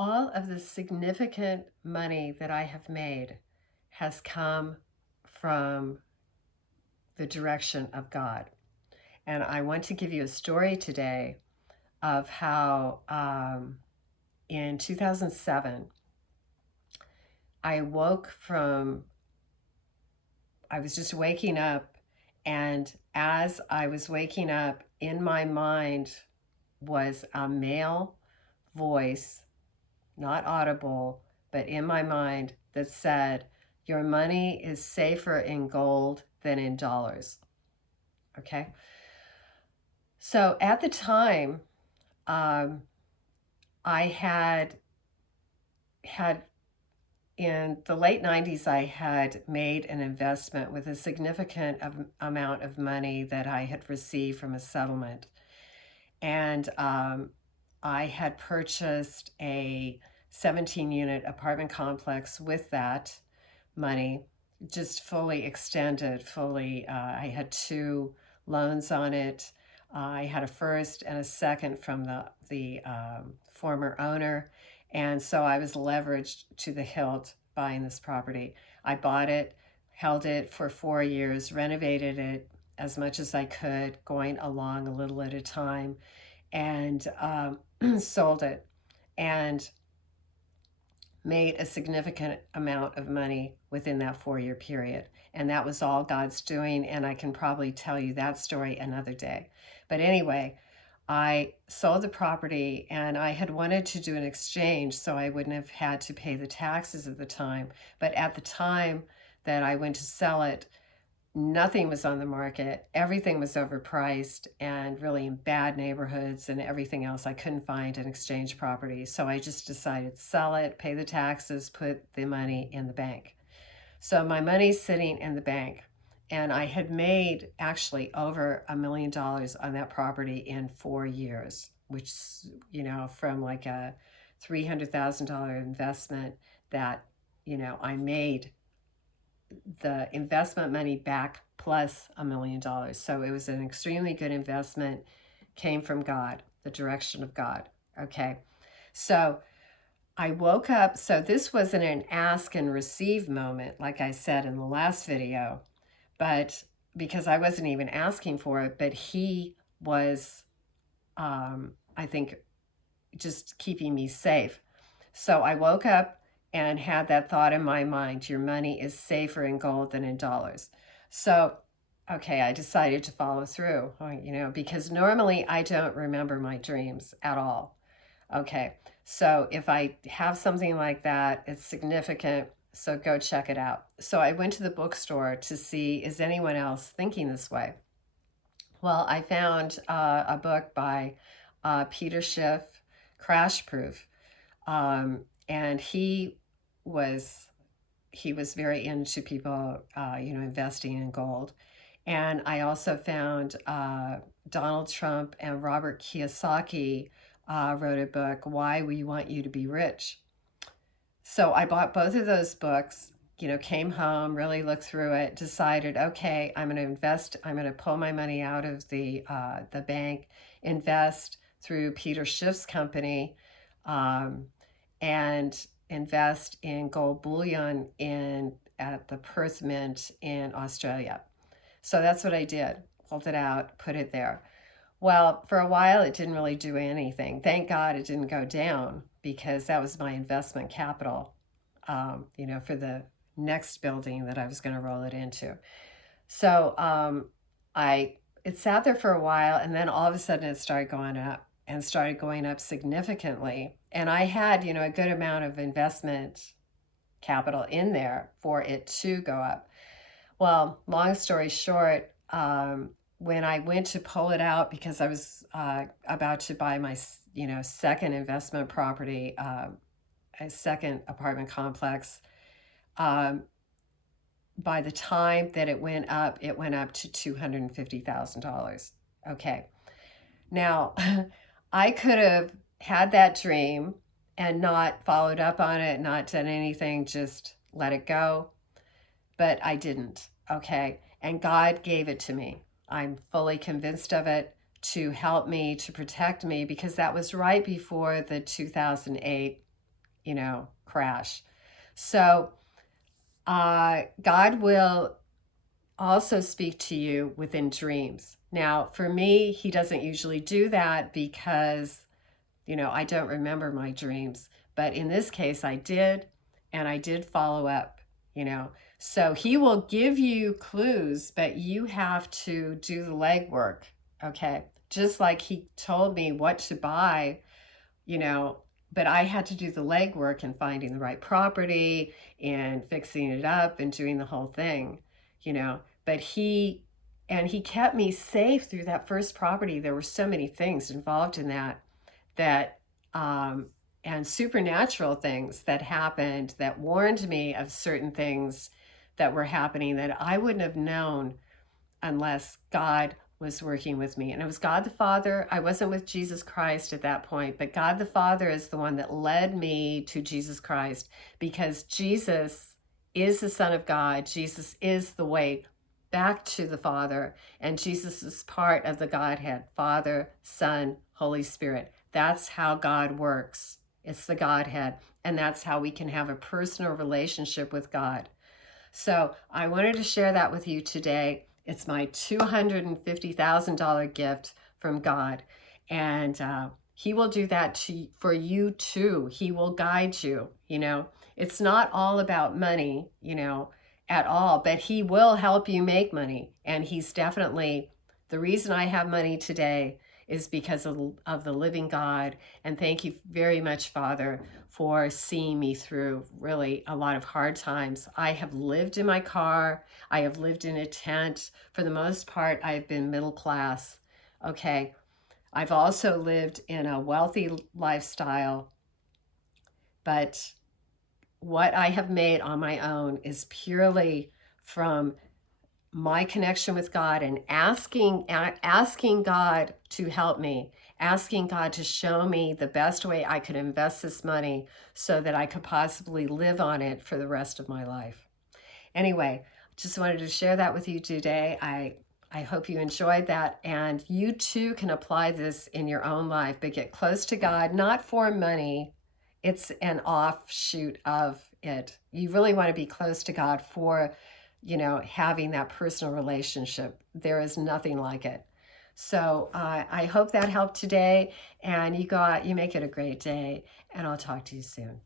All of the significant money that I have made has come from the direction of God. And I want to give you a story today of how in 2007, I woke from, I was just waking up. And as I was waking up, in my mind was a male voice, not audible, but in my mind, that said, your money is safer in gold than in dollars. Okay. So at the time, um, I had in the late 90s, I had made an investment with a significant amount of money that I had received from a settlement. And I had purchased a 17-unit apartment complex with that money, just fully extended, I had two loans on it. I had a first and a second from the former owner. And so I was leveraged to the hilt buying this property. I bought it, held it for 4 years, renovated it as much as I could, going along a little at a time, and sold it and made a significant amount of money within that 4 year period. And that was all God's doing. And I can probably tell you that story another day. But anyway, I sold the property and I had wanted to do an exchange so I wouldn't have had to pay the taxes at the time. But at the time that I went to sell it, nothing was on the market. Everything was overpriced and really in bad neighborhoods and everything else. I couldn't find an exchange property. So I just decided sell it, pay the taxes, put the money in the bank. So my money's sitting in the bank. And I had made actually over $1 million on that property in 4 years, which, from like a $300,000 investment that, I made the investment money back plus $1 million. So it was an extremely good investment, came from God, the direction of God. Okay. So I woke up. So this wasn't an ask and receive moment, like I said in the last video, but because I wasn't even asking for it, but he was, I think, just keeping me safe. So I woke up and had that thought in my mind, your money is safer in gold than in dollars. So, okay, I decided to follow through, because normally I don't remember my dreams at all. Okay, so if I have something like that, it's significant. So go check it out. So I went to the bookstore to see, is anyone else thinking this way? Well, I found a book by Peter Schiff, Crash Proof. And he was very into people, investing in gold. And I also found Donald Trump and Robert Kiyosaki wrote a book, Why We Want You to Be Rich. So I bought both of those books, came home, really looked through it, decided, okay, I'm going to invest. I'm going to pull my money out of the bank, invest through Peter Schiff's company, and invest in gold bullion at the Perth Mint in Australia. So that's what I did. Pulled it out, put it there. Well, for a while, it didn't really do anything. Thank God it didn't go down because that was my investment capital, for the next building that I was going to roll it into. So it sat there for a while, and then all of a sudden it started going up significantly. And I had, a good amount of investment capital in there for it to go up. Well, long story short, when I went to pull it out because I was about to buy my, second investment property, a second apartment complex, by the time that it went up to $250,000. Okay. Now, I could have had that dream and not followed up on it, not done anything, just let it go. But I didn't, okay? And God gave it to me. I'm fully convinced of it to help me, to protect me, because that was right before the 2008 crash. So God will also speak to you within dreams. Now, for me, he doesn't usually do that because, I don't remember my dreams. But in this case, I did, and I did follow up. So he will give you clues, but you have to do the legwork, okay? Just like he told me what to buy, you know, but I had to do the legwork and finding the right property and fixing it up and doing the whole thing. But he kept me safe through that first property. There were so many things involved in that and supernatural things that happened that warned me of certain things that were happening that I wouldn't have known unless God was working with me. And it was God the Father. I wasn't with Jesus Christ at that point, but God the Father is the one that led me to Jesus Christ, because Jesus is the Son of God. Jesus is the way back to the Father, and Jesus is part of the Godhead, Father, Son, Holy Spirit. That's how God works. It's the Godhead, and that's how we can have a personal relationship with God. So I wanted to share that with you today. It's my $250,000 gift from God. And he will do that for you too. He will guide you. It's not all about money, at all, but he will help you make money. And he's definitely, the reason I have money today is because of the living God. And thank you very much, Father, for seeing me through really a lot of hard times. I have lived in my car. I have lived in a tent. For the most part, I have been middle class. Okay. I've also lived in a wealthy lifestyle. But what I have made on my own is purely from my connection with God and asking God to help me, asking God to show me the best way I could invest this money so that I could possibly live on it for the rest of my life. Anyway, just wanted to share that with you today. I hope you enjoyed that, and you too can apply this in your own life, but get close to God, not for money. It's an offshoot of it. You really want to be close to God for having that personal relationship. There is nothing like it. So I hope that helped today, and you go out, you make it a great day, and I'll talk to you soon.